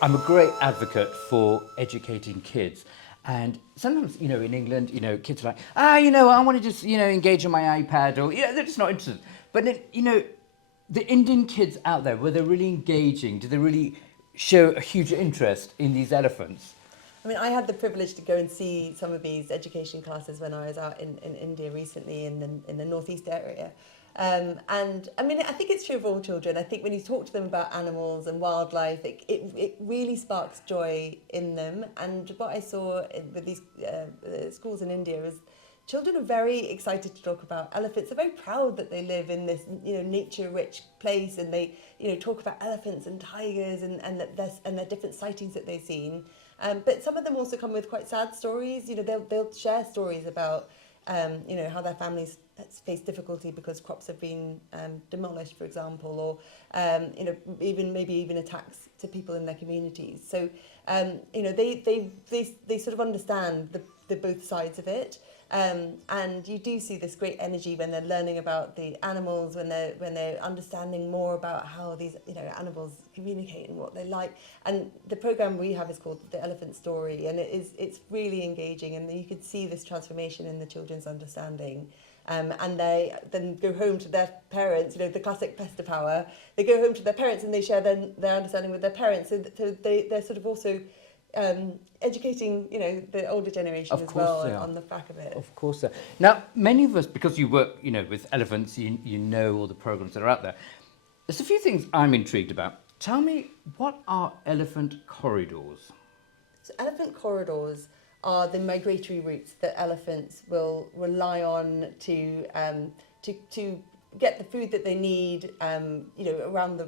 I'm a great advocate for educating kids. And sometimes, in England, kids are like, I want to just, engage on my iPad or, they're just not interested. But then, the Indian kids out there, were they really engaging? Do they really show a huge interest in these elephants? I mean, I had the privilege to go and see some of these education classes when I was out in India recently in the northeast area. And I mean, I think it's true of all children. I think when you talk to them about animals and wildlife, it really sparks joy in them. And what I saw with these schools in India is children are very excited to talk about elephants. They're very proud that they live in this, nature-rich place, and they, talk about elephants and tigers and their different sightings that they've seen. But some of them also come with quite sad stories. They'll share stories about, how their families face difficulty because crops have been demolished, for example, or even attacks to people in their communities. So they sort of understand the both sides of it. And you do see this great energy when they're learning about the animals, when they're understanding more about how these animals communicate and what they like. And the program we have is called The Elephant Story, and it's really engaging, and you could see this transformation in the children's understanding. And they then go home to their parents, the classic pester power. They go home to their parents and they share their understanding with their parents. So they're sort of also educating, the older generation as well on the back of it. Of course, sir. Now, many of us, because you work, with elephants, you know all the programs that are out there. There's a few things I'm intrigued about. Tell me, what are elephant corridors? So elephant corridors are the migratory routes that elephants will rely on to get the food that they need, around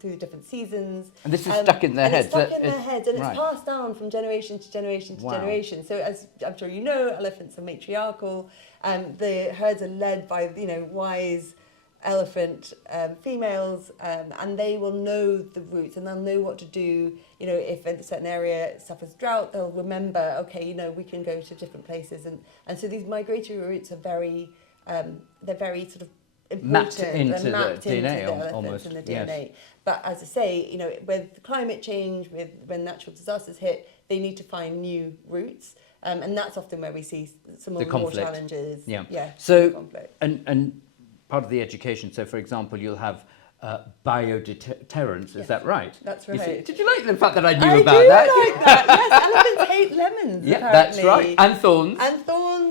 through the different seasons. And this is stuck in their heads. It's stuck in their heads, and it's passed down from generation to generation to generation. So, as I'm sure you know, elephants are matriarchal. The herds are led by wise elephant females, and they will know the routes, and they'll know what to do. If a certain area suffers drought, they'll remember, okay, we can go to different places, and so these migratory routes are very they're very sort of important. Mapped into the DNA almost. In the DNA. Yes. But as I say, with climate change, when natural disasters hit, they need to find new routes, and that's often where we see some of the more challenges. Yeah. So conflict. And part of the education. So, for example, you'll have biodeterrence. Is that right? That's right. Did you like the fact that I knew about that? I do like that. Yes, elephants hate lemons. Yeah, apparently. that's right. And thorns.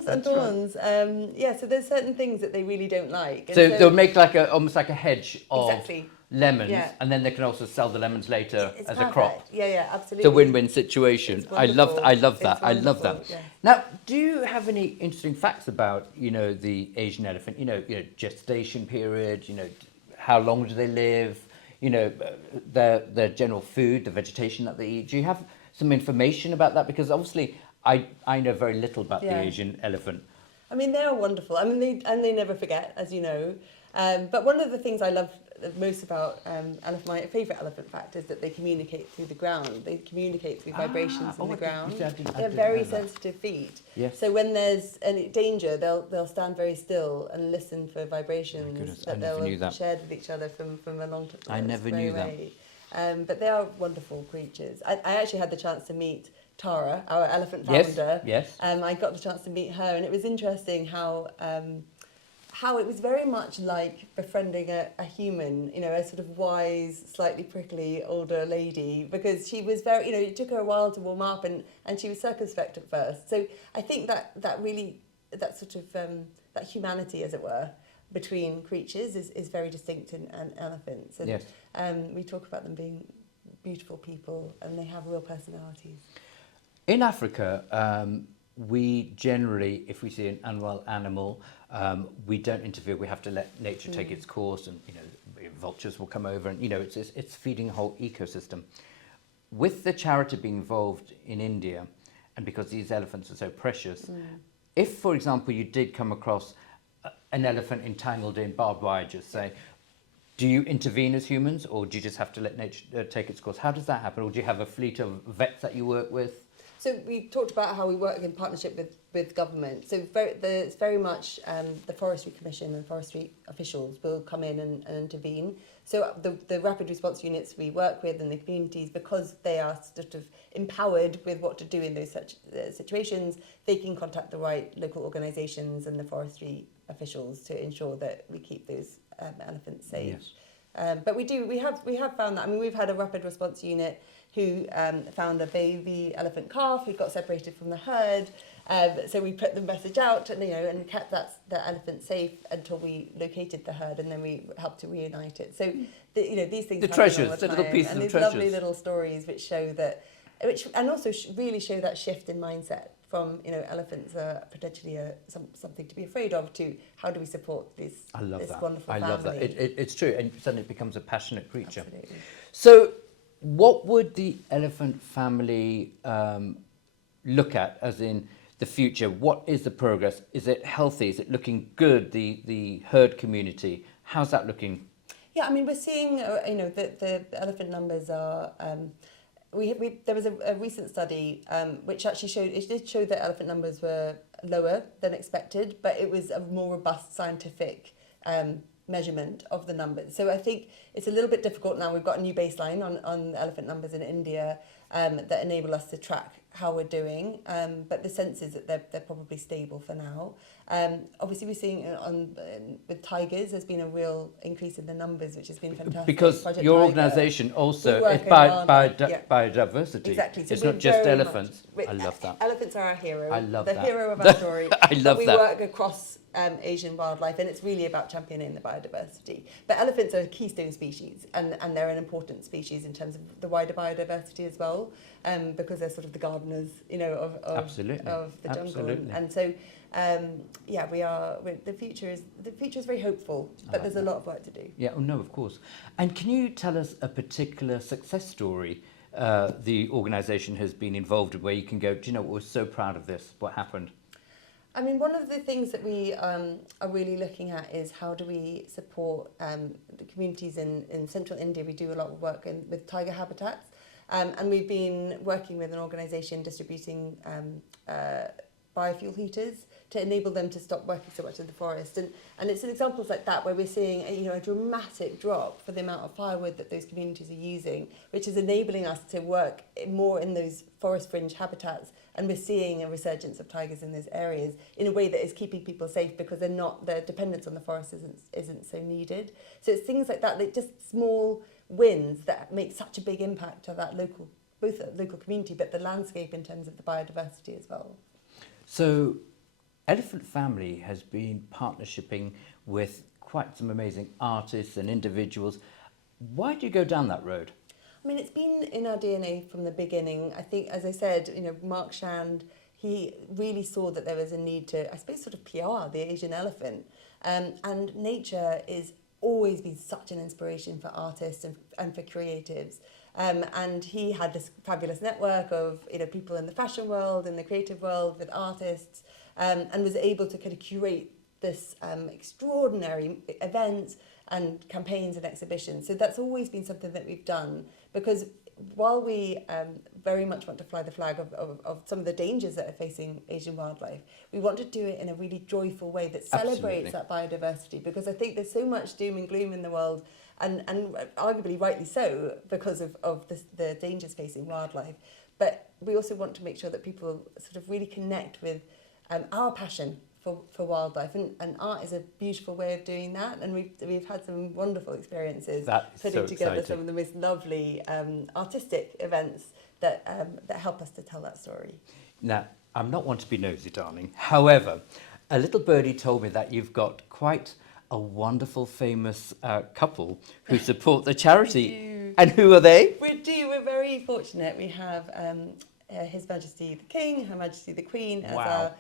And thorns. Right. So there's certain things that they really don't like. And so they'll make almost like a hedge of lemons, and then they can also sell the lemons later as perfect. A crop. Yeah, absolutely. It's a win-win situation. I love that. I love that. Yeah. Now, do you have any interesting facts about the Asian elephant? Gestation period. How long do they live? Their general food, the vegetation that they eat. Do you have some information about that? Because obviously, I know very little about the Asian elephant. I mean, they're wonderful. I mean, they never forget, as you know. But one of the things I love most about my favourite elephant fact is that they communicate through the ground. They communicate through vibrations in the ground. They're very sensitive feet. Yes. So when there's any danger, they'll stand very still and listen for vibrations that they'll share with each other from a long time. I never knew that. But they are wonderful creatures. I actually had the chance to meet Tara, our elephant founder. Yes. I got the chance to meet her, and it was interesting how it was very much like befriending a human, a sort of wise, slightly prickly older lady, because she was very, it took her a while to warm up, and she was circumspect at first. So I think that sort of that humanity, as it were, between creatures is very distinct in elephants. And yes. We talk about them being beautiful people, and they have real personalities. In Africa, we generally, if we see an unwell animal, we don't interfere. We have to let nature take its course, and vultures will come over, and it's feeding a whole ecosystem. With the charity being involved in India, and because these elephants are so precious, if, for example, you did come across an elephant entangled in barbed wire, just say, do you intervene as humans, or do you just have to let nature take its course? How does that happen? Or do you have a fleet of vets that you work with? So we talked about how we work in partnership with government. So it's very much the Forestry Commission and forestry officials will come in and intervene. So the rapid response units we work with and the communities, because they are sort of empowered with what to do in those such situations, they can contact the right local organisations and the forestry officials to ensure that we keep those elephants safe. Yes. But we have found that. I mean, we've had a rapid response unit who found a baby elephant calf who got separated from the herd. So we put the message out, and kept that elephant safe until we located the herd, and then we helped to reunite it. So these things. The happen treasures, all the time, little pieces and of these treasures. lovely little stories which show that, and also really show that shift in mindset from elephants are potentially something to be afraid of to how do we support this wonderful family. I love that. It's true, and suddenly it becomes a passionate creature. Absolutely. So, what would the elephant family look at, as in the future? What is the progress? Is it healthy? Is it looking good? The herd community, how's that looking? Yeah, I mean, we're seeing that the elephant numbers are. There was a recent study which actually did show that elephant numbers were lower than expected, but it was a more robust scientific measurement of the numbers. So I think it's a little bit difficult now. We've got a new baseline on elephant numbers in India that enable us to track how we're doing, but the sense is that they're probably stable for now. Obviously, we're seeing with tigers, there's been a real increase in the numbers, which has been fantastic. Because Project your Tiger. organisation also We is work biodiversity. Exactly. So it's we're not just very elephants. much- I love that. Elephants are our hero. I love the that. hero of our story. I love but we that. work across Asian wildlife, and it's really about championing the biodiversity. But elephants are a keystone species, and they're an important species in terms of the wider biodiversity as well, because they're sort of the gardeners, of the jungle. Absolutely. And so, the future is very hopeful, but there's a lot of work to do. Yeah, no, of course. And can you tell us a particular success story the organisation has been involved in, where you can go, do you know what, we're so proud of this, what happened? I mean, one of the things that we are really looking at is how do we support the communities in central India. We do a lot of work with tiger habitats, and we've been working with an organisation distributing biofuel heaters to enable them to stop working so much in the forest. And it's in examples like that where we're seeing a dramatic drop for the amount of firewood that those communities are using, which is enabling us to work more in those forest fringe habitats. And we're seeing a resurgence of tigers in those areas in a way that is keeping people safe, because their dependence on the forest isn't so needed. So it's things like that, like just small wins that make such a big impact to that both the local community, but the landscape in terms of the biodiversity as well. So Elephant Family has been partnershiping with quite some amazing artists and individuals. Why do you go down that road? I mean, it's been in our DNA from the beginning. I think, as I said, Mark Shand, he really saw that there was a need to, I suppose, sort of PR the Asian elephant. And nature is always been such an inspiration for artists and for creatives. And he had this fabulous network of people in the fashion world, in the creative world, with artists, and was able to kind of curate this extraordinary events and campaigns and exhibitions. So that's always been something that we've done, because while we very much want to fly the flag of some of the dangers that are facing Asian wildlife, we want to do it in a really joyful way that celebrates that biodiversity, because I think there's so much doom and gloom in the world, and arguably rightly so, because of the dangers facing wildlife. But we also want to make sure that people sort of really connect with our passion for wildlife, and art is a beautiful way of doing that, and we've had some wonderful experiences putting together some of the most lovely artistic events that help us to tell that story. Now, I'm not one to be nosy, darling. However, a little birdie told me that you've got quite a wonderful, famous couple who support the charity. And who are they? We're very fortunate. We have His Majesty the King, Her Majesty the Queen as our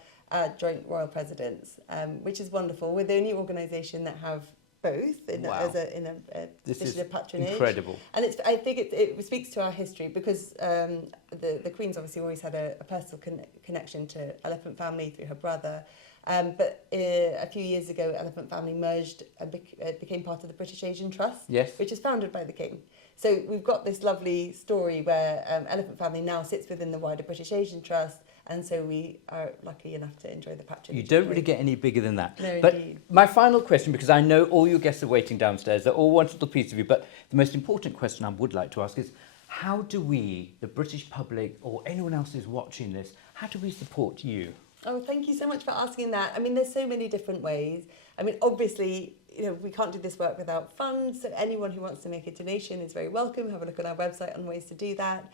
joint royal presidents, which is wonderful. We're the only organisation that have both in a position of patronage. Incredible. And I think it speaks to our history, because the Queen's obviously always had a personal connection to Elephant Family through her brother. But a few years ago, Elephant Family merged and became part of the British Asian Trust, Yes. which is founded by the King. So we've got this lovely story where Elephant Family now sits within the wider British Asian Trust, and so we are lucky enough to enjoy the patronage. You don't really get any bigger than that. No, but indeed. my final question, because I know all your guests are waiting downstairs, they all want a little piece of you, but the most important question I would like to ask is, how do we, the British public, or anyone else who's watching this, how do we support you? Oh, thank you so much for asking that. I mean, there's so many different ways. I mean, obviously, you know, we can't do this work without funds. So anyone who wants to make a donation is very welcome. Have a look on our website on ways to do that.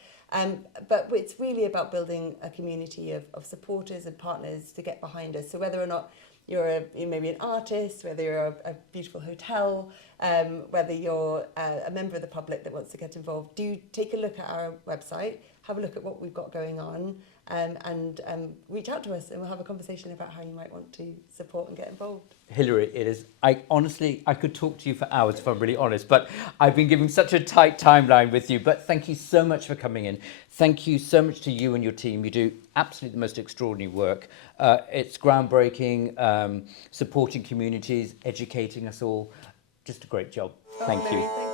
But it's really about building a community of supporters and partners to get behind us. So whether or not you're maybe an artist, whether you're a beautiful hotel, whether you're a member of the public that wants to get involved, do take a look at our website, have a look at what we've got going on, and reach out to us, and we'll have a conversation about how you might want to support and get involved. Hilary, I honestly could talk to you for hours if I'm really honest, but I've been given such a tight timeline with you. But thank you so much for coming in. Thank you so much to you and your team. You do absolutely the most extraordinary work. It's groundbreaking, supporting communities, educating us all. Just a great job. Thank you.